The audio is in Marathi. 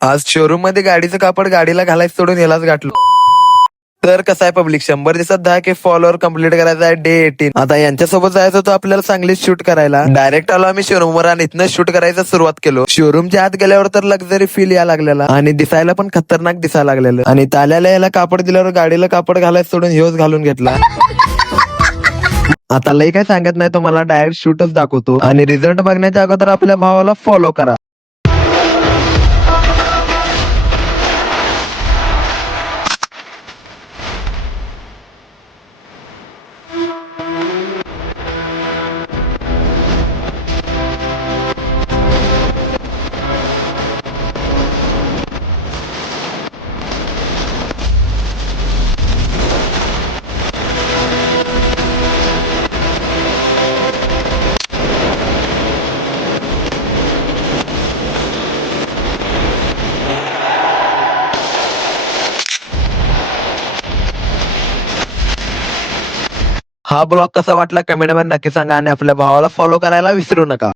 आज शोरूम मध्ये गाडीचं कापड गाडीला घालायचं सोडून यालाच गाठलो. तर कसं आहे पब्लिक, 100 दिवसात 10K फॉलोअर कम्प्लीट करायचा आहे डे 18. आता यांच्यासोबत जायचं होतं आपल्याला सांगलीत शूट करायला. डायरेक्ट आलो आम्ही शोरूमवर आणि इथनं शूट करायला सुरुवात केलो. शोरूमच्या आत गेल्यावर तर लक्झरी फील या लागलेला आणि दिसायला पण खतरनाक दिसायला लागलेलं. आणि ताल्याला याला कापड दिल्यावर गाडीला कापड घालायचं सोडून ह्योच घालून घेतला. आता लई काय सांगत नाही, तो मला डायरेक्ट शूटच दाखवतो. आणि रिझल्ट बघण्याच्या अगोदर आपल्या भावाला फॉलो करा. हा ब्लॉग कसा वाटला कमेंट मध्ये नक्की सांगा आणि आपल्या भावाला फॉलो करायला विसरू नका.